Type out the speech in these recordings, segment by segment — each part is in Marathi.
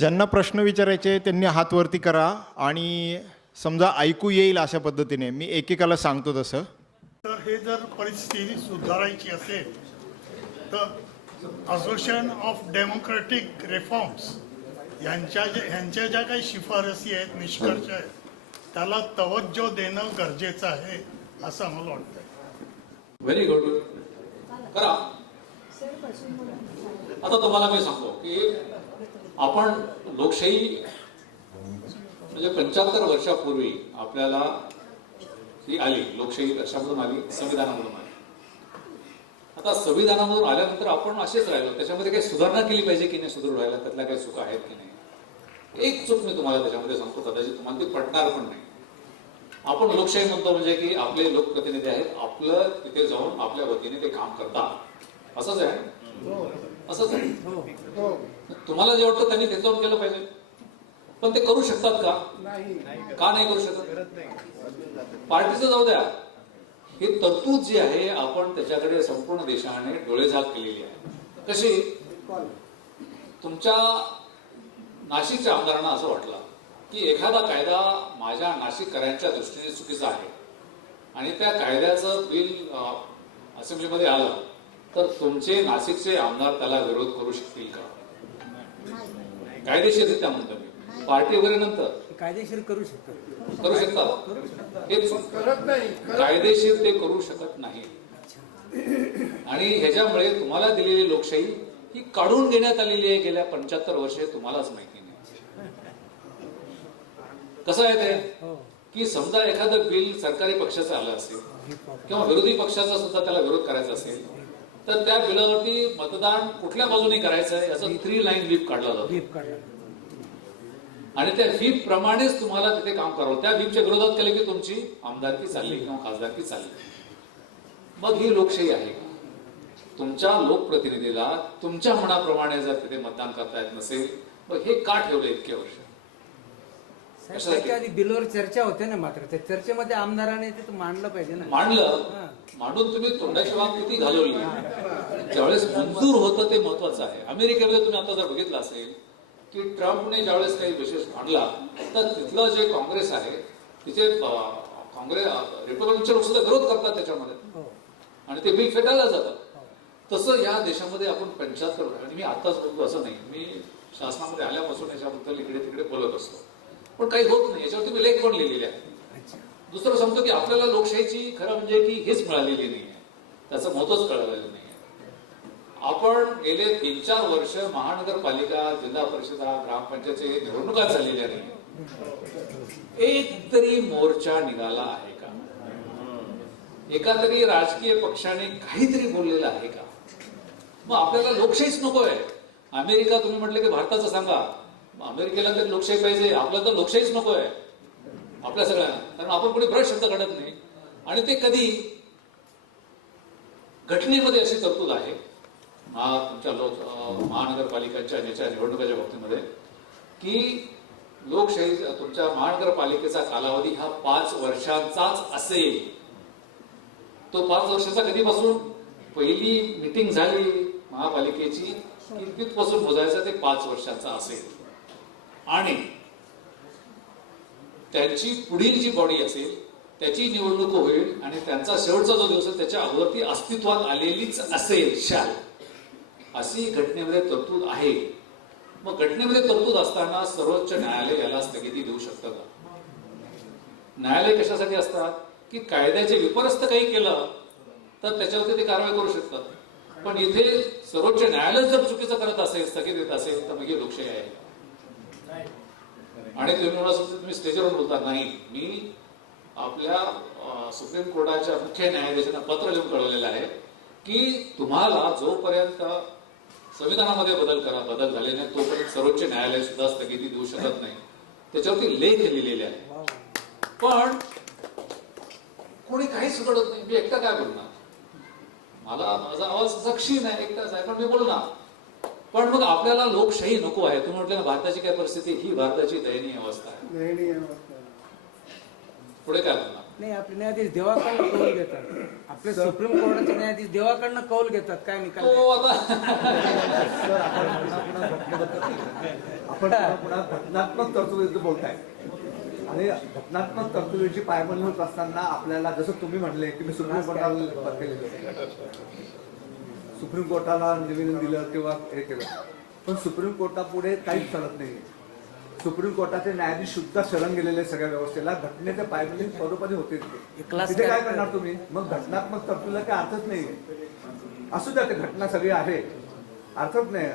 ज्यांना प्रश्न विचारायचे त्यांनी हात वरती करा आणि समजा ऐकू येईल अशा पद्धतीने मी एकेकाला सांगतो तसं तर हे जर परिस्थिती सुधारायची असेल तर असोसिएशन ऑफ डेमोक्रेटिक रिफॉर्म्स यांच्या ज्या ह्यांच्या ज्या काही शिफारसी आहेत निष्कर्ष आहेत त्याला तवज्जो देणं गरजेचं आहे असं आम्हाला वाटतं व्हेरी गुड करा आता तुम्हाला मी सांगतो की आपण लोकशाही म्हणजे पंच्याहत्तर वर्षापूर्वी आपल्याला ती आली लोकशाही कशामधून आली संविधानामधून आली आता संविधानामधून आल्यानंतर आपण असेच राहिलो त्याच्यामध्ये काही सुधारणा केली पाहिजे की नाही सुधारू राहिला त्यातल्या काही चुका आहेत की नाही एक चूक मी तुम्हाला त्याच्यामध्ये सांगतो कदाचित तुम्हाला ती पटणार पण नाही आपण लोकशाही म्हणतो म्हणजे की आपले लोकप्रतिनिधी आहेत आपलं तिथे जाऊन आपल्या वतीने ते काम करतात असंच आहे हो. असंच आहे हो. हो. तुम्हाला जे वाटतं त्यांनी त्याच्यावर केलं पाहिजे पण ते करू शकतात का का नाही करू शकत पार्टीचं जाऊ द्या ही तरतूद जी आहे आपण त्याच्याकडे संपूर्ण देशाने डोळेझाक केलेली आहे तशी तुमच्या नाशिकच्या आमदारांना असं वाटलं की एखादा कायदा माझ्या नाशिककरांच्या दृष्टीने चुकीचा आहे आणि त्या कायद्याचं बिल असेंब्लीमध्ये आलं तर तुमचे नाशिकचे आमदार त्याला विरोध करू शकतील का कायदेशीर त्या म्हणतो पार्टी वगैरे नंतर कायदेशीर करू शकतात करू शकता हे करत नाही कायदेशीर ते करू शकत नाही आणि ह्याच्यामुळे तुम्हाला दिलेली लोकशाही ही काढून घेण्यात आलेली आहे गेल्या पंच्याहत्तर वर्षे तुम्हालाच माहिती नाही कसं आहे ते हो. की समजा एखादं बिल सरकारी पक्षाचं आलं असेल किंवा विरोधी पक्षाचा सुद्धा त्याला विरोध करायचा असेल तर त्या बिलावरती मतदान कुठल्या बाजूने करायचं आहे थ्री लाईन व्हीप काढला जातो आणि त्या व्हीप प्रमाणेच तुम्हाला तिथे काम करावं त्या व्हीपच्या विरोधात केलं की तुमची आमदारकी चालली किंवा खासदारकी चालली मग ही लोकशाही आहे तुमच्या लोकप्रतिनिधीला तुमच्या मनाप्रमाणे जर तिथे मतदान करता येत नसेल मग हे का ठेवलं इतके वर्ष त्याच्या आधी बिलवर चर्चा होते ना मात्र त्या चर्चेमध्ये आमदाराने ते मांडलं पाहिजे ना मांडलं म्हणून तुम्ही तोंडाची वाघ किती घालवली ज्यावेळेस मंजूर होतं ते महत्वाचं आहे अमेरिकेमध्ये तुम्ही आता जर बघितलं असेल की ट्रम्पने ज्यावेळेस काही विशेष मांडला तर तिथलं जे काँग्रेस आहे तिथे काँग्रेस रिपब्लिकनचे लोक सुद्धा विरोध करतात त्याच्यामध्ये हो. आणि ते बिल फेटायला जातात तसं या देशामध्ये आपण पंचायत आणि मी आताच बोलतो असं नाही मी शासनामध्ये आल्यापासून याच्याबद्दल इकडे तिकडे बोलत असतो पण काही होत नाही याच्यावर मी लेख पण लिहिलेले आहे दुसरं सांगतो की आपल्याला लोकशाहीची खरं म्हणजे की हेच मिळालेली नाही त्याचं महत्वच कळालेलं नाही आपण गेले तीन चार वर्ष महानगरपालिका जिल्हा परिषदा ग्रामपंचायत निवडणुका झालेल्या नाही एक तरी मोर्चा निघाला आहे का एका तरी राजकीय पक्षाने काहीतरी बोललेलं आहे का मग आपल्याला लोकशाहीच नको आहे अमेरिका तुम्ही म्हटले की भारताचं सांगा अमेरिकेला तरी लोकशाही पाहिजे आपल्याला तर लोकशाहीच नको आहे आपल्या सगळ्यांना कारण आपण कोणी ब्रश शब्द घडत नाही आणि ते कधी घटनेमध्ये अशी तरतूद आहे हा तुमच्या लोक महानगरपालिकांच्या याच्या निवडणुकाच्या बाबतीमध्ये की लोकशाही तुमच्या महानगरपालिकेचा कालावधी हा पाच वर्षांचाच असेल तो पाच वर्षाचा कधीपासून पहिली मिटिंग झाली महापालिकेची कितीपासून मोजायचा ते पाच वर्षाचा असेल आणि त्यांची पुढील जी बॉडी असेल त्याची निवडणूक होईल आणि त्यांचा शेवटचा जो दिवस त्याच्या अगोदर अस्तित्वात आलेलीच असेल शाल अशी घटनेमध्ये तरतूद आहे मग घटनेमध्ये तरतूद असताना सर्वोच्च न्यायालय याला स्थगिती देऊ शकतं का न्यायालय कशासाठी असतात की कायद्याचे विपरस्त काही केलं तर त्याच्यावरती ते कारवाई करू शकतात पण इथे सर्वोच्च न्यायालय जर चुकीचं करत असेल स्थगित देत असेल तर मग हे लोकशाही आहे आणि तुम्ही म्हणत तुम्ही स्टेजवरून बोलता नाही मी आपल्या सुप्रीम कोर्टाच्या मुख्य न्यायाधीशांना पत्र लिहून कळवलेलं आहे की तुम्हाला जोपर्यंत संविधानामध्ये बदल करा बदल झाले नाही तोपर्यंत सर्वोच्च न्यायालय सुद्धा स्थगिती देऊ शकत नाही त्याच्यावरती लेख लिहिलेले आहे पण कोणी काहीच उघडत नाही मी एकटा काय बोलणार मला माझा आवाज जक्षीण आहे एकटाच आहे पण मी बोलणार पण मग आपल्याला लोकशाही नको आहे तुम्ही म्हटलं भारताची काय परिस्थिती ही भारताची दयनीय अवस्था आहे दयनीय अवस्था पुढे काय म्हणणार नाही आपले न्यायाधीश देवाकडनं कौल घेतात आपले सुप्रीम कोर्टाचे न्यायाधीश देवाकडनं कौल घेतात काय निकाल आपण पुन्हा घटनात्मक तरतुदीचं बोलताय आणि घटनात्मक तरतुदीची पायमन होत असताना आपल्याला जसं तुम्ही म्हटले की मी सुप्रीम कोर्टाला सुप्रीम कोर्टाला निवेदन दिलं तेव्हा हे केलं पण सुप्रीम कोर्टापुढे काहीच चालत नाही सुप्रीम कोर्टाचे न्यायाधीश सुद्धा शरण गेलेले सगळ्या व्यवस्थेला घटनेचे पायपलिंग स्वरूपाने होते तिथे काय करणार तुम्ही मग घटनात्मक तरतुदीला काय अर्थच नाही असू द्या ते घटना सगळी आहे अर्थच नाही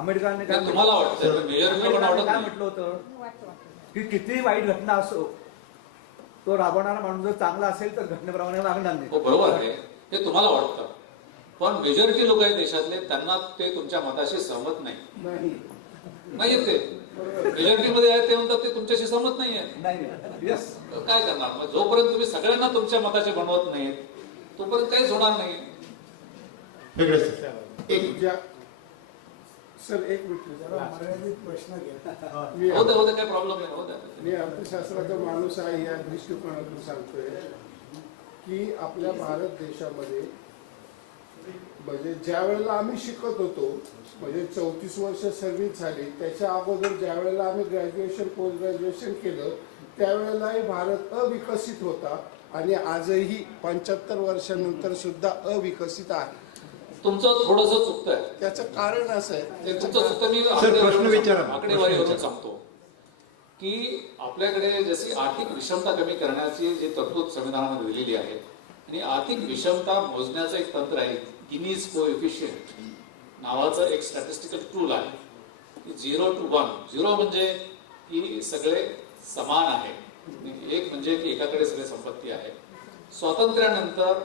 आंबेडकरांनी काय आंबेडकरांनी काय म्हटलं होतं हो, की किती वाईट घटना असो तो राबवणारा माणूस जर चांगला असेल तर घटनेप्रमाणे वागणार नाही हो, बरोबर आहे तुम्हाला वाटतं पण मेजॉरिटी लोक आहे देशातले त्यांना ते तुमच्या मताशी सहमत नाही नाही ते मेजॉरिटी मध्ये आहे ते म्हणतात ते तुमच्याशी सहमत नाही आहे काय करणार मग जोपर्यंत तुम्ही सगळ्यांना तुमच्या मताशी बनवत नाही तोपर्यंत काहीच होणार नाही सर एक मिनिट जरा मर्यादित प्रश्न घ्या होतं काय प्रॉब्लेम नाही मी अर्थशास्त्राचा माणूस आहे या दृष्टिकोनातून सांगतोय की आपल्या भारत देशामध्ये म्हणजे ज्या वेळेला आम्ही शिकत होतो म्हणजे चौतीस वर्ष सर्व्हिस झाली त्याच्या अगोदर ज्या वेळेला आम्ही ग्रॅज्युएशन पोस्ट ग्रॅज्युएशन केलं त्यावेळेलाही भारत अविकसित होता आणि आजही पंच्याहत्तर वर्षानंतर सुद्धा अविकसित आहे तुमचं थोडस आहे त्याचं कारण असं आहे प्रश्न की आपल्याकडे जशी आर्थिक विषमता कमी करण्याची जे तरतूद संविधानानं दिलेली आहे आणि आर्थिक विषमता मोजण्याचं एक तंत्र आहे गिनीज कोएफिशियंट नावाचं एक स्टॅटिस्टिकल टूल आहे की झिरो टू वन झिरो म्हणजे की सगळे समान आहे एक म्हणजे की एकाकडे सगळे संपत्ती आहे स्वातंत्र्यानंतर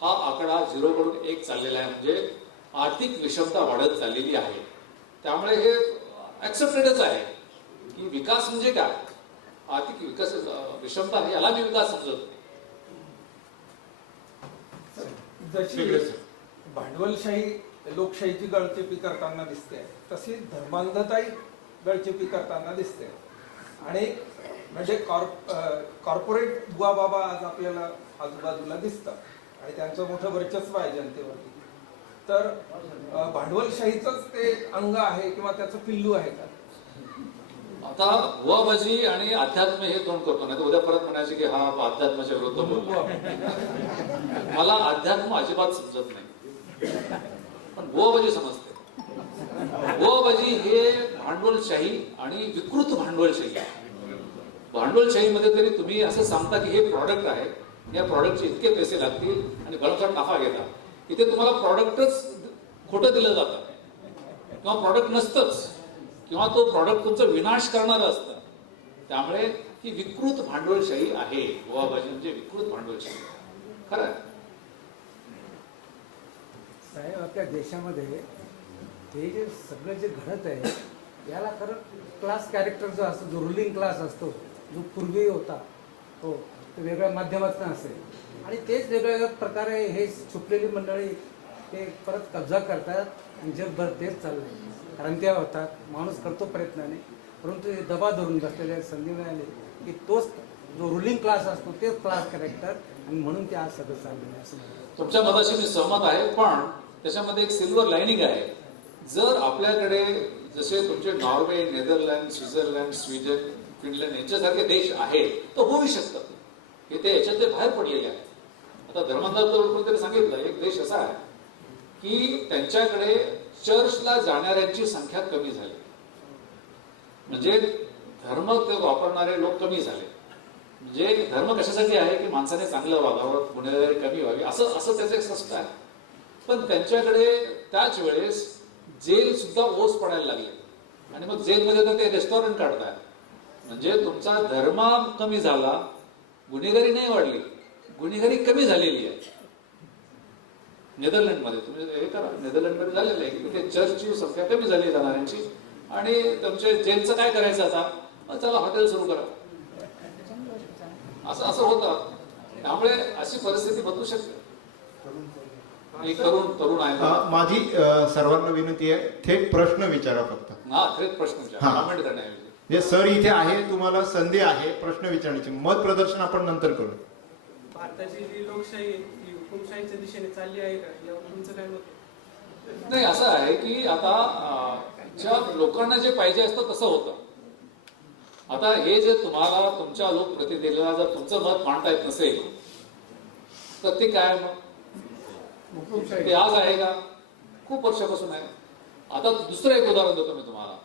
हा आकडा झिरो कडून एक चाललेला आहे म्हणजे आर्थिक विषमता वाढत चाललेली आहे त्यामुळे हे ऍक्सेप्टेडच आहे की विकास म्हणजे काय आर्थिक विकास विषमता याला मी विकास समजत भांडवलशाही लोकशाहीची गळचेपी करताना दिसते तशी धर्मांधताही गळचेपी करताना दिसते आणि म्हणजे कॉर्पोरेट बुवा बाबा आज आपल्याला आजूबाजूला दिसतात आणि त्यांचं मोठं वर्चस्व आहे जनतेवरती तर भांडवलशाहीच ते अंग आहे किंवा त्याचं पिल्लू आहे का आता वबाजी आणि अध्यात्म हे तोंड करतो नाही तर उद्या परत म्हणायचे की हा अध्यात्माच्या विरुद्ध बोलतो मला अध्यात्म अजिबात समजत नाही पण गोबजी समजते गोबजी हे भांडवलशाही आणि विकृत भांडवलशाही भांडवलशाहीमध्ये तरी तुम्ही असं सांगता की हे प्रॉडक्ट आहे या प्रॉडक्टचे इतके पैसे लागतील आणि गळफाट नफा घेता इथे तुम्हाला प्रॉडक्टच खोटं दिलं जातं किंवा प्रॉडक्ट नसतंच किंवा तो प्रॉडक्ट तुमचा विनाश करणारं असतं त्यामुळे ही विकृत भांडवलशाही आहे गोवाबाजी म्हणजे विकृत भांडवलशाही खरं साहेब आपल्या देशामध्ये हे जे सगळं जे घडत आहे याला खरं क्लास कॅरेक्टर जो असतो जो रुलिंग क्लास असतो जो पूर्वी होता हो तो वेगळ्या माध्यमातून असेल आणि तेच वेगवेगळ्या प्रकारे हे छुपलेली मंडळी ते परत कब्जा करतात आणि जगभर तेच चाललं रंत्या होतात माणूस करतो प्रयत्नाने परंतु हे दबा धरून बसलेल्या संधी मिळाली की तोच जो रुलिंग क्लास असतो तेच क्लास कॅरेक्टर आणि म्हणून ते आज सगळं चाललेलं असं तुमच्या मताशी मी सहमत आहे पण त्याच्यामध्ये एक सिल्वर लाइनिंग आहे जर आपल्याकडे जसे तुमचे Norway Netherland Switzerland Sweden Finland यांच्यासारखे देश आहेत तर होऊ शकतात हे ते याच्यातले बाहेर पडलेले आहेत आता धर्मांधाबद्दल कोणीतरी सांगितलं एक देश असा आहे की त्यांच्याकडे चर्चला जाणाऱ्यांची संख्या कमी झाली म्हणजे धर्म वापरणारे लोक कमी झाले म्हणजे धर्म कशासाठी आहे की माणसाने चांगलं वागावं गुन्हेगारी कमी व्हावी असं असं त्याचं एक संस्कार आहे पण त्यांच्याकडे त्याच वेळेस जेल सुद्धा ओस पडायला लागले आणि मग जेलमध्ये तर ते रेस्टॉरंट काढताय म्हणजे तुमचा धर्मा कमी झाला गुन्हेगारी नाही वाढली गुन्हेगारी कमी झालेली आहे नेदरलँड मध्ये तुम्ही हे करा नेदरलँड मध्ये झालेलं आहे की ते चर्चची संख्या कमी झाली जाणाऱ्यांची आणि तुमच्या जेलचं काय करायचं आता चला हॉटेल सुरू करा असं असं होतं त्यामुळे अशी परिस्थिती बदलू शकते तरुण तरुण माझी सर्वांना विनंती आहे थेट प्रश्न विचारा फक्त हा प्रश्न विचारा म्हणजे सर इथे आहे तुम्हाला संधी आहे प्रश्न विचारण्याची मत प्रदर्शन आपण नंतर करू भारताची लोकशाही दिशेने चालली आहे का यावर काय मत नाही असं आहे की आता ज्या लोकांना जे पाहिजे असतं तसं होत आता हे जे तुम्हाला तुमच्या लोकप्रतिनिधीला जर तुमचं मत मांडता येत नसेल तर ते काय मग ते आज आहे का खूप वर्षापासून आहे आता दुसरं एक उदाहरण देतो मी तुम्हाला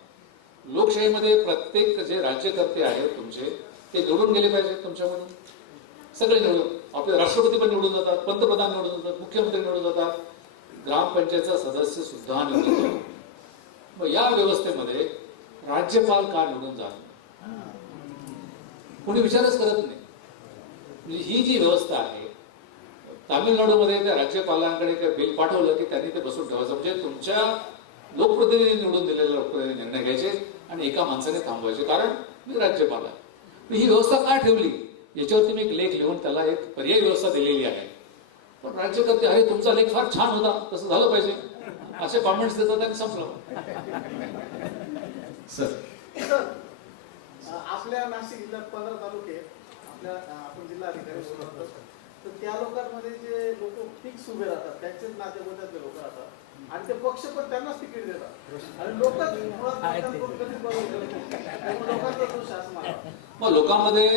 लोकशाहीमध्ये प्रत्येक जे राज्यकर्ते आहेत तुमचे ते निवडून गेले पाहिजे तुमच्याकडून सगळे निवडून आपले राष्ट्रपती पण निवडून जातात पंतप्रधान निवडून जातात मुख्यमंत्री निवडून जातात ग्रामपंचायतचा सदस्य सुद्धा निवडून जातो मग या व्यवस्थेमध्ये राज्यपाल का निवडून जात कोणी विचारच करत नाही म्हणजे ही जी व्यवस्था आहे तामिळनाडूमध्ये त्या राज्यपालांकडे काही बिल पाठवलं की त्यांनी ते बसून ठेवायचं म्हणजे तुमच्या लोकप्रतिनिधी निवडून दिलेल्या लोकप्रतिनिधी निर्णय घ्यायचे आणि एका माणसाने थांबवायचे कारण मी राज्यपाल आहे ही व्यवस्था का ठेवली याच्यावरती मी एक लेख लिहून त्याला एक पर्यायी व्यवस्था दिलेली आहे पण राज्यकर्ते अरे तुमचा लेख फार छान होता तसं झालं पाहिजे असे कॉमेंट्स देतात आणि संपलं सर आपल्या नाशिक जिल्ह्यात पंधरा तालुक्यात आपल्या आपण जिल्हा त्या लोकांमध्ये जे लोक फिक्स उभे राहतात त्यांचेच नातेगोत्यातले लोक राहतात आणि ते पक्ष पण त्यांनाच तिकीट देतात आणि लोकच मग लोकांमध्ये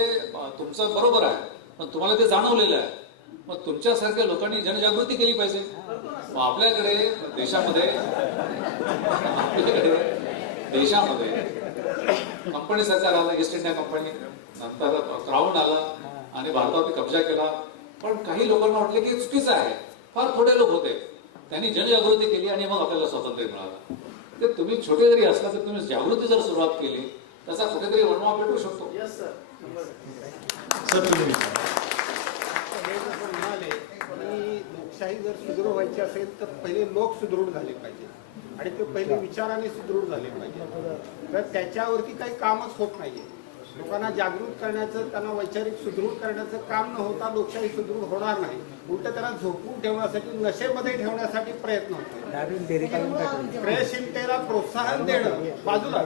तुमचं बरोबर आहे पण तुम्हाला ते जाणवलेलं आहे मग तुमच्यासारख्या लोकांनी जनजागृती केली पाहिजे मग आपल्याकडे देशामध्ये देशामध्ये कंपनी सरकार आलं ईस्ट इंडिया कंपनी नंतर क्राऊन आला आणि भारतावरती कब्जा केला पण काही लोकांना वाटले की चुकीचं आहे फार थोडे लोक होते त्यांनी जनजागृती केली आणि मग आपल्याला स्वातंत्र्य मिळालं ते तुम्ही छोटे जरी असला तर तुम्ही जागृती जर सुरुवात केली त्याचा कुठेतरी वणवा भेटू शकतो सर तुम्ही म्हणाले लोकशाही जर सुदृढ व्हायची असेल तर पहिले लोक सुदृढ झाले पाहिजे आणि ते पहिले विचाराने सुदृढ झाले पाहिजे तर त्याच्यावरती काही कामच होत नाहीये लोकांना जागृत करण्याचं त्यांना वैचारिक सुदृढ करण्याचं काम न होता लोकशाही सुदृढ होणार नाही उलट त्यांना झोपून ठेवण्यासाठी नशेमध्ये ठेवण्यासाठी प्रयत्न होतो क्रयशीलतेला प्रोत्साहन देणं बाजूला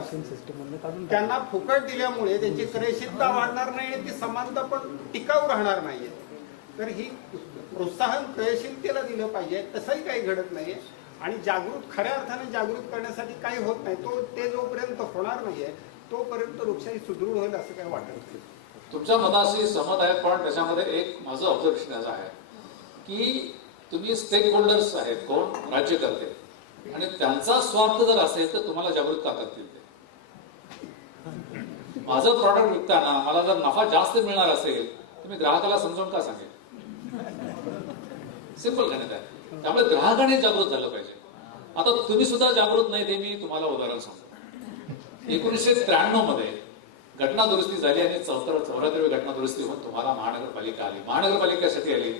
त्यांना फुकट दिल्यामुळे त्यांची क्रयशीलता वाढणार नाही ती समानता पण टिकाऊ राहणार नाहीये तर ही प्रोत्साहन क्रयशीलतेला दिलं पाहिजे तसंही काही घडत नाहीये आणि जागृत खऱ्या अर्थाने जागृत करण्यासाठी काही होत नाही तो ते जोपर्यंत होणार नाहीये तोपर्यंत लोकशाही सुदृढ होईल असं काही वाटत नाही तुमच्या मनाशी सहमत आहे पण त्याच्यामध्ये एक माझं ऑब्झर्वेशन असं आहे की तुम्ही स्टेक होल्डर्स आहेत कोण राज्य करते आणि त्यांचा स्वार्थ जर असेल तर तुम्हाला जागृत का करतील माझं प्रॉडक्ट विकताना मला जर नफा जास्त मिळणार असेल तर मी ग्राहकाला समजून का सांगेल सिंपल गणित आहे त्यामुळे ग्राहकाने जागृत झालं पाहिजे आता तुम्ही सुद्धा जागृत नाही ते मी तुम्हाला उदाहरण सांगतो एकोणीसशे त्र्याण्णव मध्ये घटना दुरुस्ती झाली आणि चौथ्या चौऱ्याहत्तर घटना दुरुस्ती होऊन तुम्हाला महानगरपालिका आली महानगरपालिकेसाठी आली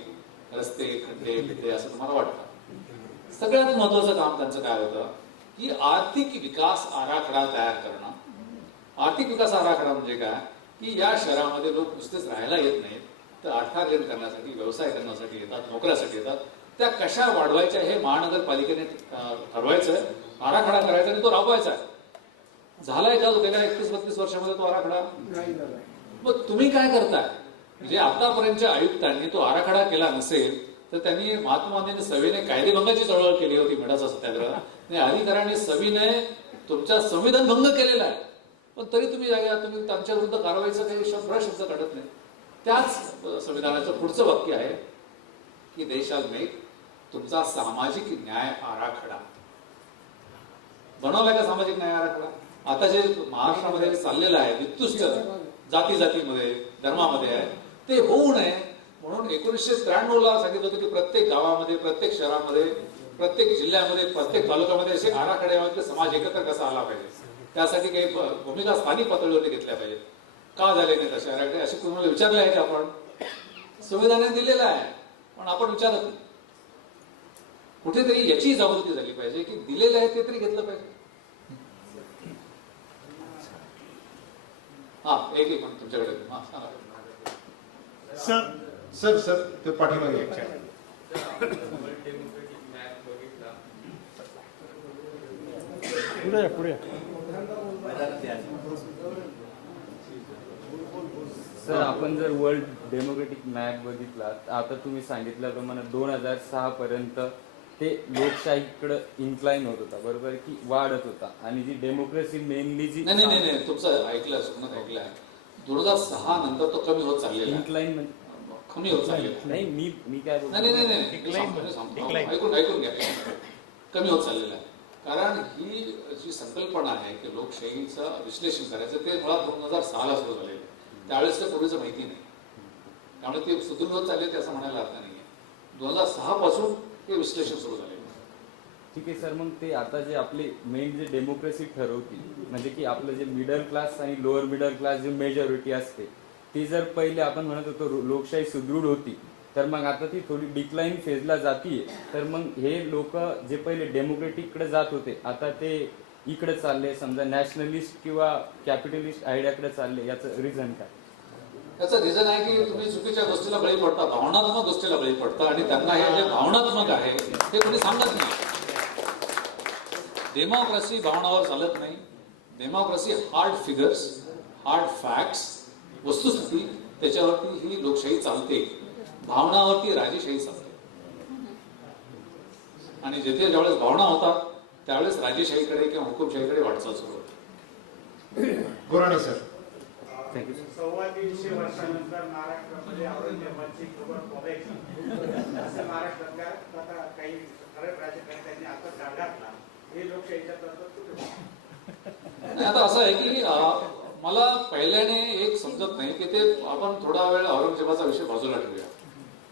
रस्ते खड्डे बिड्डे असं तुम्हाला वाटतं सगळ्यात महत्वाचं काम त्यांचं काय होतं की आर्थिक विकास आराखडा तयार करणं आर्थिक विकास आराखडा म्हणजे काय की या शहरामध्ये लोक नुसतेच राहायला येत नाहीत तर अर्थार्जन करण्यासाठी व्यवसाय करण्यासाठी येतात नोकऱ्यासाठी येतात त्या कशा वाढवायच्या हे महानगरपालिकेने ठरवायचं आराखडा करायचा आणि तो राबवायचा आहे झालाय का गेल्या एकतीस बत्तीस वर्षामध्ये तो आराखडा मग तुम्ही काय करताय म्हणजे आतापर्यंतच्या आयुक्तांनी तो आराखडा केला नसेल तर त्यांनी महात्मा गांधींनी सवीने कायदेभंगाची चळवळ केली होती मिठाचा सत्याग्रह आणि अधिकाऱ्यांनी सविनय तुमचा संविधान भंग केलेला आहे पण तरी तुम्ही तुम्ही त्यांच्या विरुद्ध कारवाईचा काही प्रश्न शब्द काढत नाही त्याच संविधानाचं पुढचं वाक्य आहे की देशात मेक तुमचा सामाजिक न्याय आराखडा बनवलाय का सामाजिक न्याय आराखडा आता जे महाराष्ट्रामध्ये चाललेलं आहे वित्तुष्ट जाती जातीमध्ये धर्मामध्ये आहे ते होऊ नये म्हणून एकोणीसशे त्र्याण्णव ला सांगितलं होतं की प्रत्येक गावामध्ये प्रत्येक शहरामध्ये प्रत्येक जिल्ह्यामध्ये प्रत्येक तालुक्यामध्ये असे आराखड्यामध्ये समाज एकत्र कसा आला पाहिजे त्यासाठी काही भूमिका स्थानिक पातळीवरती घेतल्या पाहिजेत का झाले नाही तसे आराखडे असे कुणाला विचारले आहे आपण संविधानाने दिलेलं आहे पण आपण विचारत कुठेतरी याची जागृती झाली पाहिजे की दिलेलं आहे ते तरी घेतलं पाहिजे एक सर सर सर पुढे पुढे सर आपण जर वर्ल्ड डेमोक्रेटिक मॅप बघितला आता तुम्ही सांगितल्याप्रमाणे दोन हजार सहा पर्यंत ते लोकशाहीकडे इन्क्लाइन होत होता बरोबर की वाढत होता आणि जी डेमोक्रेसी मेनली जी नाही नाही नाही तुमचं ऐकलं सुमन ऐकलं दोन हजार सहा नंतर तो कमी होत चाललेला आहे. इन्क्लाइन म्हणजे कमी होत चालले नाही मी मी काय बोलतो नाही नाही नाही म्हणजे ऐकून ऐकून घ्या कमी होत चाललेला आहे कारण ही जी संकल्पना आहे की लोकशाहीचं विश्लेषण करायचं ते मला दोन हजार सहाला सुरू झालेलं त्यावेळेस ते पूर्वीचं माहिती नाही त्यामुळे ते सुदृढ होत चालले ते असं म्हणायला अर्थ नाही आहे दोन हजार सहा पासून ते विश्लेषण सुरू झाले ठीक आहे सर मग ते आता जे आपले मेन जे डेमोक्रेसी ठरवतील म्हणजे की आपलं जे मिडल क्लास आणि लोअर मिडल क्लास जे मेजॉरिटी असते ती जर पहिले आपण म्हणत होतो लोकशाही सुदृढ होती तर मग आता ती थोडी डिक्लाईन फेजला जातीये तर मग हे लोक जे पहिले डेमोक्रेटिककडे जात होते आता ते इकडे चालले समजा नॅशनलिस्ट किंवा कॅपिटलिस्ट आयडियाकडे चालले याचं रिझन काय त्याचं रिझन आहे की तुम्ही चुकीच्या गोष्टीला बळी पडता भावनात्मक गोष्टीला बळी पडता आणि त्यांना हे जे भावनात्मक आहे ते कोणी सांगत नाही डेमोक्रेसी भावनावर चालत नाही democracy hard figures hard facts वस्तुस्थिती त्याच्यावरती ही लोकशाही चालते भावनावरती राजेशाही चालते आणि जिथे ज्यावेळेस भावना होतात त्यावेळेस राजेशाहीकडे किंवा हुकुमशाहीकडे वाटचाल सुरू होते सर आता आता असं आहे की मला पहिल्याने एक समजत नाही की ते आपण थोडा वेळ औरंगजेबाचा विषय बाजूला ठेवूया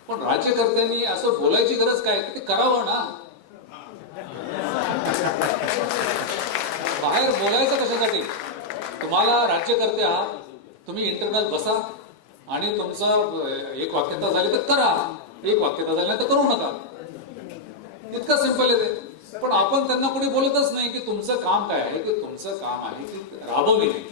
पण राज्यकर्त्यांनी असं बोलायची गरज काय ते करावं ना बाहेर बोलायचं कशासाठी तुम्हाला राज्यकर्ते आहात तुम्ही इंटरनल बसा आणि तुमचं एक वाक्यता झाली तर करा एक वाक्यता झाली तर करू नका इतकं सिंपल आहे ते पण आपण त्यांना कुठे बोलतच नाही की तुमचं काम काय आहे की तुमचं काम आहे की राबविणे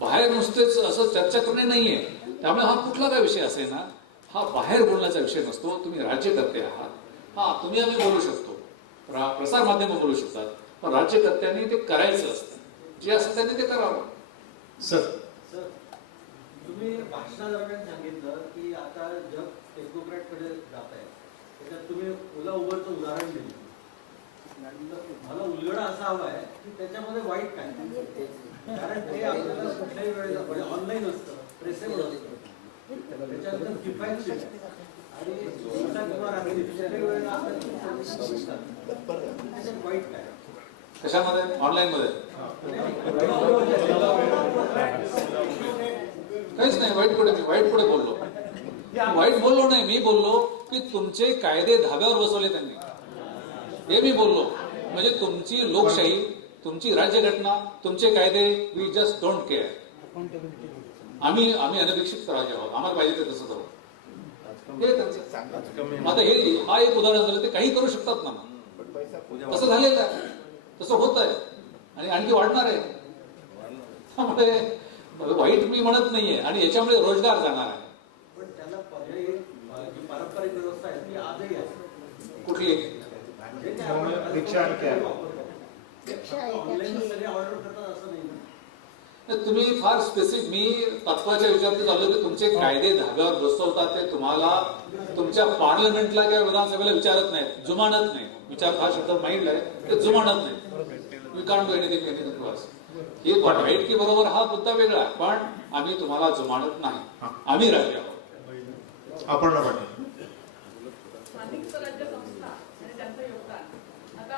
बाहेर नुसतेच असं चर्चा करणे नाहीये त्यामुळे हा कुठला काय विषय असेल ना हा बाहेर बोलण्याचा विषय नसतो तुम्ही राज्यकर्ते आहात हा तुम्ही आम्ही बोलू शकतो प्रसार माध्यम बोलू शकतात पण राज्यकर्त्यांनी ते करायचं असतं जे असं त्यांनी ते करावं सर तुम्ही भाषणादरम्यान सांगितलं की आता जग टेक्नोक्रॅटकडे जात आहे त्याच्यात तुम्ही ओला उबरचं उदाहरण दिलं मला उलगडा असा हवा आहे की त्याच्यामध्ये वाईट काय कारण ते आपल्याला कुठल्याही वेळेला म्हणजे ऑनलाईन असतं प्रेसेबल असतं त्याच्यानंतर किफायतशीर आणि सुशांत कुमार आहे कुठल्याही वेळेला त्याच्यात वाईट काय कशामध्ये ऑनलाईन मध्ये काहीच नाही वाईट पुढे मी वाईट पुढे बोललो वाईट बोललो नाही मी बोललो की तुमचे कायदे धाब्यावर बसवले त्यांनी हे मी बोललो म्हणजे तुमची लोकशाही तुमची राज्यघटना तुमचे कायदे वी जस्ट डोंट केअर आम्ही आम्ही अनपेक्षित राज्य आहोत आम्हाला पाहिजे ते तसं जाऊ आता हे हा एक उदाहरण झालं ते काही करू शकतात ना तसं झालेलं आहे तसं होत आहे आणि आणखी वाढणार आहे म्हणजे वाईट मी म्हणत नाहीये आणि याच्यामुळे रोजगार जाणार आहे पण त्याला पर्याय पारंपरिक व्यवस्था आहे कुठली म्हणजे तुम्ही फार स्पेसिफिक मी तत्वाच्या विचारात चाललो की तुमचे हो. कायदे धाब्यावर बसवतात ते तुम्हाला तुमच्या पार्लमेंटला किंवा विधानसभेला विचारत नाही जुमानत नाही विचार फार शब्द माइंड आहे ते जुमानत नाही we can't do anything anything to ही की बरोबर हा मुद्दा वेगळा पण आम्ही तुम्हाला जुमानत नाही आम्ही राहिले आता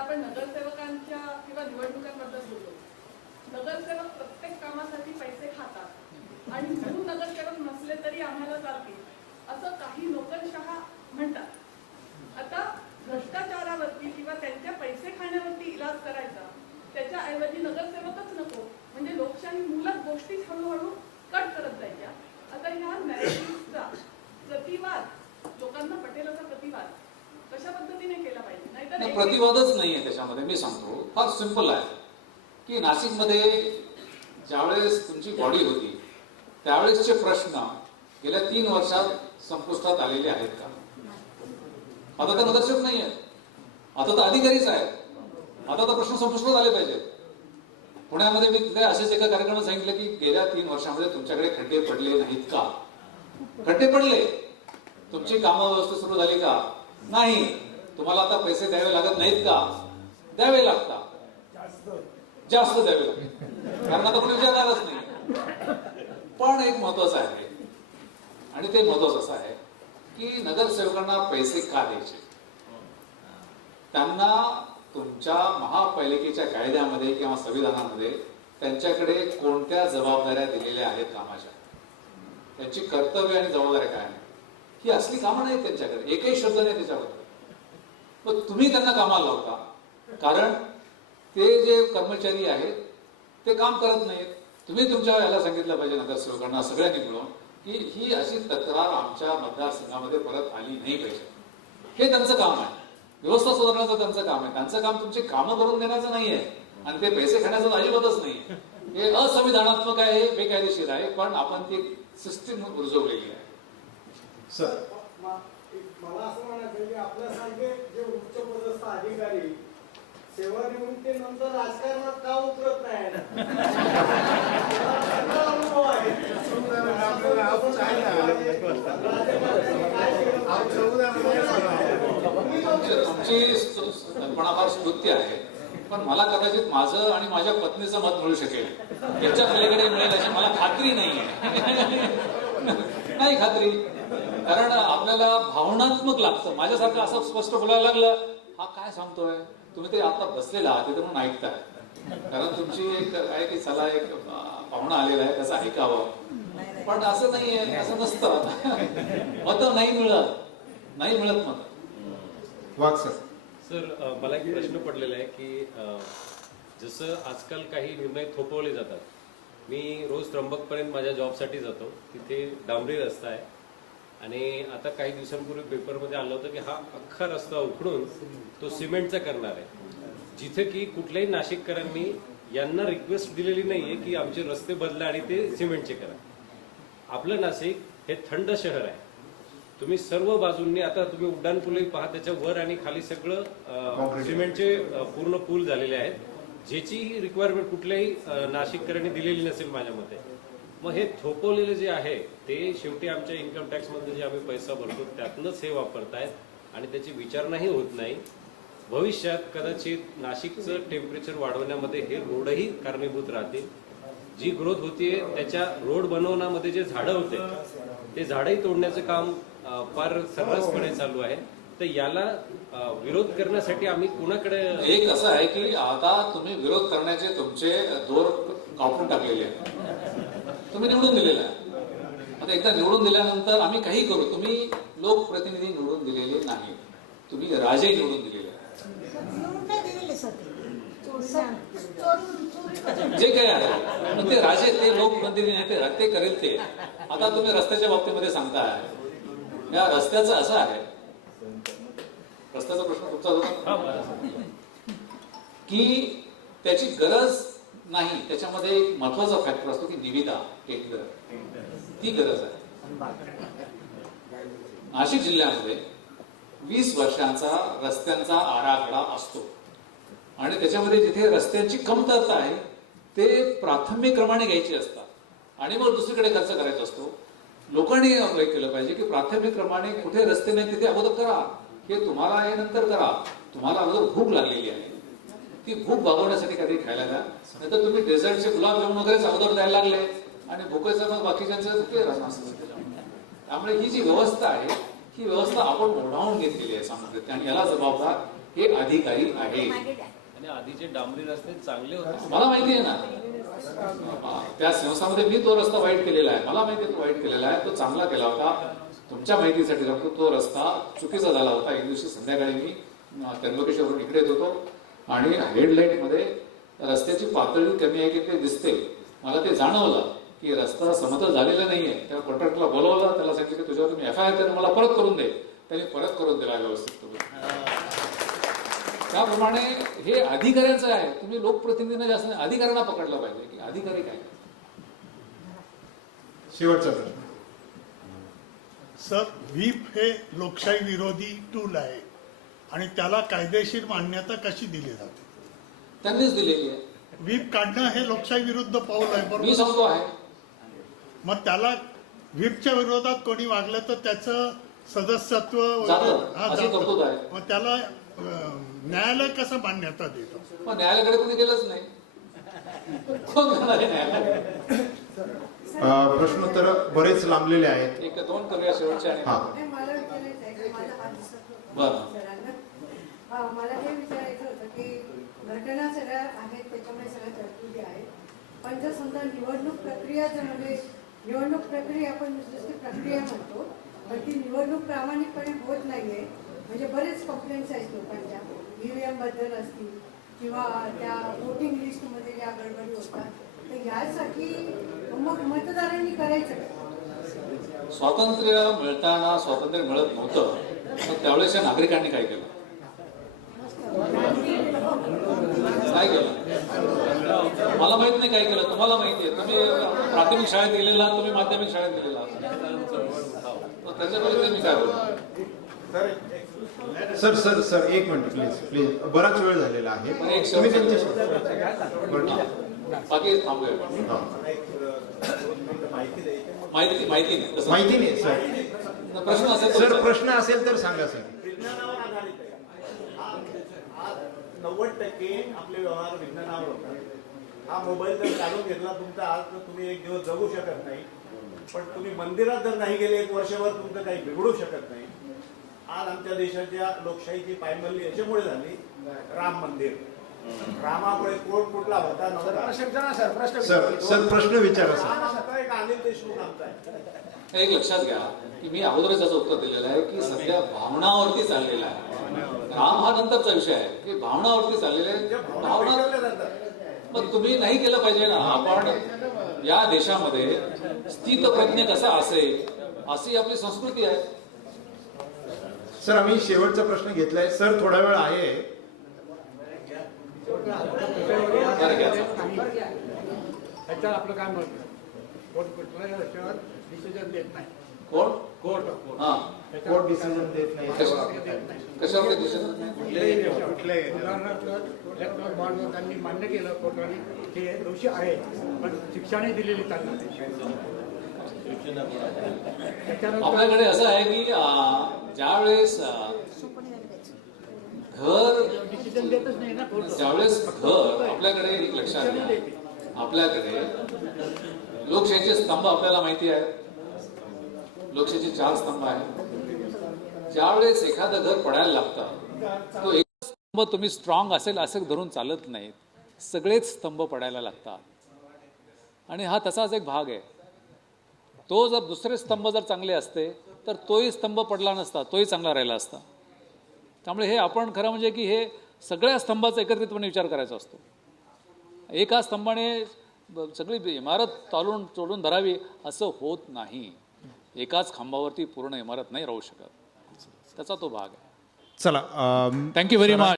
आपण नगरसेवकांच्या किंवा निवडणुकांबद्दल बोलतो नगरसेवक प्रत्येक कामासाठी पैसे खातात आणि म्हणून नगरसेवक नसले तरी आम्हाला चालतील असं काही नोकरशहा म्हणतात आता भ्रष्टाचारावरती किंवा त्यांच्या पैसे खाण्यावरती इलाज करायचा त्याच्याऐवजी नगरसेवकच नको म्हणजे लोकशाही मूलक गोष्टीच हळूहळू कट करत जायच्या आता ह्या नॅरेटिव्हचा प्रतिवाद लोकांना पटेल असा प्रतिवाद कशा पद्धतीने केला पाहिजे नाहीतर प्रतिवादच नाहीये त्याच्यामध्ये मी सांगतो फार सिंपल आहे की नाशिकमध्ये ज्यावेळेस तुमची बॉडी होती त्यावेळेसचे प्रश्न गेल्या तीन वर्षात संपुष्टात आलेले आहेत का आता तर नगरसेवक नाही आहेत आता तर अधिकारीच आहेत आता तर प्रश्न संपुष्टात झाले पाहिजेत पुण्यामध्ये मी तिथे असेच एका कार्यक्रमात सांगितलं की गेल्या तीन वर्षामध्ये तुमच्याकडे खड्डे पडले नाहीत का खड्डे पडले तुमची काम व्यवस्था सुरू झाली का नाही तुम्हाला आता पैसे द्यावे लागत नाहीत का द्यावे लागतात जास्त द्यावे लागतात कारण आता कोणी विचारणारच नाही पण एक महत्वाचं आहे आणि ते महत्वाचं असं आहे की नगरसेवकांना पैसे का द्यायचे त्यांना तुमच्या महापालिकेच्या कायद्यामध्ये किंवा संविधानामध्ये त्यांच्याकडे कोणत्या जबाबदाऱ्या दिलेल्या आहेत कामाच्या त्यांची कर्तव्य आणि जबाबदाऱ्या काय आहे ही असली कामं नाहीत त्यांच्याकडे एकही शब्द नाही त्याच्याबद्दल मग तुम्ही त्यांना कामाला लावता कारण ते जे कर्मचारी आहेत ते काम करत नाहीत तुम्ही तुमच्या याला सांगितलं पाहिजे नगरसेवकांना सगळ्यांनी मिळून की ही अशी तक्रार आमच्या मतदारसंघामध्ये परत आली नाही पाहिजे हे त्यांचं काम आहे व्यवस्था सुधारण्याचं त्यांचं काम आहे त्यांचं काम तुमचे कामं करून देण्याचं नाहीये आणि ते पैसे खाण्याचं अजिबातच नाही हे असंविधानात्मक आहे बेकायदेशीर आहे पण आपण ती सिस्टीम रुजवलेली आहे सर मला असं म्हणायचं की आपल्यासारखे जे उच्च पदस्थ अधिकारी सेवा नंतर राजकारणात का उतरत नाही म्हणजे तुमची कल्पनाफार स्मृती आहे पण मला कदाचित माझं आणि माझ्या पत्नीचं मत मिळू शकेल याच्या पलीकडे मिळेल अशी मला खात्री नाही नाही खात्री कारण आपल्याला भावनात्मक लागतं माझ्यासारखं असं स्पष्ट बोलायला लागलं हा काय सांगतोय तुम्ही ते आता बसलेला आहात तिथे म्हणून ऐकताय कारण तुमची एक काय की चला एक भावना आलेला आहे त्याचं ऐकावं पण असं नाहीये असं नसतं मत नाही मिळत नाही मिळत मत वाघ सर सर मला एक प्रश्न पडलेला आहे की जसं आजकाल काही निर्णय थोपवले जातात मी रोज त्र्यंबकपर्यंत माझ्या जॉबसाठी जातो तिथे डांबरी रस्ता आहे आणि आता काही दिवसांपूर्वी पेपरमध्ये आलं होतं की हा अख्खा रस्ता उखडून तो सिमेंटचा करणार आहे जिथे की कुठल्याही नाशिककरांनी यांना रिक्वेस्ट दिलेली आहे की आमचे रस्ते बदला आणि ते सिमेंटचे करा आपलं नाशिक हे थंड शहर आहे तुम्ही सर्व बाजूंनी आता तुम्ही उड्डाण पूल पहा त्याच्या वर आणि खाली सगळं सिमेंटचे पूर्ण पूल झालेले आहेत ज्याची रिक्वायरमेंट कुठल्याही नाशिककरांनी दिलेली नसेल माझ्या मते मग हे थोपवलेलं जे आहे ते शेवटी आमच्या इन्कम टॅक्समध्ये जे आम्ही पैसा भरतो त्यातनंच हे वापरतायत आणि त्याची विचारणाही होत नाही भविष्यात कदाचित नाशिकचं टेम्परेचर वाढवण्यामध्ये हे रोडही कारणीभूत राहतील जी ग्रोथ होतीये त्याच्या रोड बनवण्यामध्ये जे झाडं होते ते झाडही तोडण्याचं काम फार सर्रासपणे चालू आहे तर याला विरोध करण्यासाठी आम्ही कुणाकडे एक असं आहे की आता तुम्ही विरोध करण्याचे तुमचे दोर कापून टाकलेले आहेत तुम्ही निवडून दिलेला आहे आता एकदा निवडून दिल्यानंतर आम्ही काही करू तुम्ही लोकप्रतिनिधी निवडून दिलेले नाही तुम्ही राजे निवडून दिलेले जे काही आहे ते राजे ते लोकप्रतिनिधी ते करेल ते आता तुम्ही रस्त्याच्या बाबतीमध्ये सांगताय या रस्त्याचं असं आहे रस्त्याचा प्रश्न तुमचा कि की त्याची गरज नाही त्याच्यामध्ये एक महत्वाचा फॅक्टर असतो की निविदा टेंडर ती गरज आहे नाशिक जिल्ह्यामध्ये वीस वर्षांचा रस्त्यांचा आराखडा असतो आणि त्याच्यामध्ये जिथे रस्त्यांची कमतरता आहे ते प्राथमिक क्रमाने घ्यायची असतात आणि मग दुसरीकडे खर्च करायचा असतो लोकांनी केलं पाहिजे की प्राथमिक क्रमाने कुठे रस्ते नाही तिथे अगोदर करा हे तुम्हाला हे नंतर करा तुम्हाला अगोदर भूक लागलेली आहे ती भूक भागवण्यासाठी काहीतरी खायला द्या नाहीतर तुम्ही डेझर्टचे गुलाबजामुन वगैरेच अगोदर द्यायला लागले आणि भुकेचं मग बाकीच्यांचं त्यामुळे ही जी व्यवस्था आहे ही व्यवस्था आपण ओढावून घेतलेली आहे सामान्य आणि याला जबाबदार हे अधिकारी आहे आणि आधीचे डांबरी रस्ते चांगले होते मला माहिती आहे ना त्या संस्थामध्ये मी तो रस्ता वाईट केलेला आहे मला माहिती तो वाईट केलेला आहे तो चांगला केला होता तुमच्या माहितीसाठी सांगतो तो रस्ता चुकीचा झाला होता एक दिवशी संध्याकाळी मी त्र्यंबकेश्वर इकडे येत होतो आणि मध्ये रस्त्याची पातळी कमी आहे की ते दिसते मला ते जाणवलं की रस्ता समतल झालेला नाहीये त्या कॉन्ट्रॅक्टरला बोलवला त्याला सांगितलं की तुझ्यावर तुम्ही एफ आय आर मला परत करून दे त्याने परत करून दिला व्यवस्थित तुम्ही त्याप्रमाणे हे अधिकाऱ्याचं आहे तुम्ही लोकप्रतिनिधींना जास्त अधिकाऱ्यांना पकडलं पाहिजे की अधिकारी काय शेवटचा सर व्हीप हे लोकशाही विरोधी टूल आहे आणि त्याला कायदेशीर मान्यता कशी दिली जाते त्यांनीच दिलेली आहे व्हीप काढणं हे लोकशाही विरुद्ध पाऊल आहे बरोबर आहे मग त्याला व्हीपच्या विरोधात कोणी वागलं तर त्याचं सदस्यत्व मग त्याला न्यायालय कसं मान्यता देतो मग न्यायालयाकडे कोणी गेलंच नाही प्रश्नोत्तर प्रश्न तर बरेच लांबलेले आहेत एक दोन करूया शेवटच्या हा मला विचारायचं आहे की माझा हात मला हे विचारायचं होतं की घटना सगळ्या आहेत त्याच्यामुळे सगळ्या तरतुदी आहेत पण जर समजा निवडणूक प्रक्रिया जर म्हणजे निवडणूक प्रक्रिया आपण नुसती प्रक्रिया म्हणतो पण ती निवडणूक प्रामाणिकपणे होत नाहीये म्हणजे बरेच कंप्लेंट्स आहेत लोकांच्या ईव्हीएम e बद्दल असतील किंवा त्या वोटिंग लिस्टमध्ये ज्या गडबडी होतात तर यासाठी मग मतदारांनी करायचं स्वातंत्र्य मिळताना स्वातंत्र्य मिळत नव्हतं तर त्यावेळेस या नागरिकांनी काय केलं काय केलं मला माहित नाही काय केलं तुम्हाला माहिती आहे तुम्ही प्राथमिक शाळेत गेलेला तुम्ही माध्यमिक शाळेत गेलेला त्याच्याबद्दल मी काय बोलतो सर सर सर एक मिनिट प्लीज प्लीज बराच वेळ झालेला आहे तुम्ही माहिती नाही माहिती नाही सर प्रश्न असेल तर सर प्रश्न असेल तर सांगा सर विज्ञानावर नव्वद टक्के आपले व्यवहार विज्ञानावर होतात हा मोबाईल जर चालू घेतला तुमचा आज तर तुम्ही एक दिवस जगू शकत नाही पण तुम्ही मंदिरात जर नाही गेले एक वर्षभर तुमचं काही बिघडू शकत नाही आज आमच्या देशाच्या लोकशाहीची पायमल्ली याच्यामुळे झाली राम मंदिर रामामुळे कोर्ट कुठला होता प्रश्न सर सर एक अनिल देशमुख आमचा एक लक्षात घ्या की मी अगोदरच त्याचं उत्तर दिलेलं आहे की सध्या भावनावरती चाललेला आहे राम हा नंतरचा विषय आहे की भावनावरती चाललेला आहे भावना मग तुम्ही नाही केलं पाहिजे ना आपण या देशामध्ये स्थित प्रज्ञ कसा असेल अशी आपली संस्कृती आहे सर आम्ही शेवटचा प्रश्न घेतलाय सर थोडा वेळ आहे आपलं काय म्हणत डिसिजन देत नाही कोर्ट कोर्ट हा कोर्ट डिसिजन देत नाही कशावर डिसिजन कुठलंही उदाहरणार्थ बॉन्डवर त्यांनी मान्य केलं कोर्टाने ते दोषी आहे पण शिक्षाने दिलेली त्यांना आपल्याकडे असं आहे की ज्यावेळेस घर ज्यावेळेस घर आपल्याकडे एक लक्षात घ्या आपल्याकडे लोकशाहीचे स्तंभ आपल्याला माहिती आहे लोकशाहीचे चार स्तंभ आहेत ज्यावेळेस एखादं घर पडायला लागतं तो एक स्तंभ तुम्ही स्ट्रॉंग असेल असं धरून चालत नाहीत सगळेच स्तंभ पडायला लागतात आणि हा तसाच एक भाग आहे तो जर दुसरे स्तंभ जर चांगले असते तर तोही स्तंभ पडला नसता तोही चांगला राहिला असता त्यामुळे हे आपण खरं म्हणजे की हे सगळ्या स्तंभाचा एकत्रितपणे विचार करायचा असतो एका स्तंभाने सगळी इमारत चालून चोडून धरावी असं होत नाही एकाच खांबावरती पूर्ण इमारत नाही राहू शकत त्याचा तो भाग आहे चला थँक्यू व्हेरी मच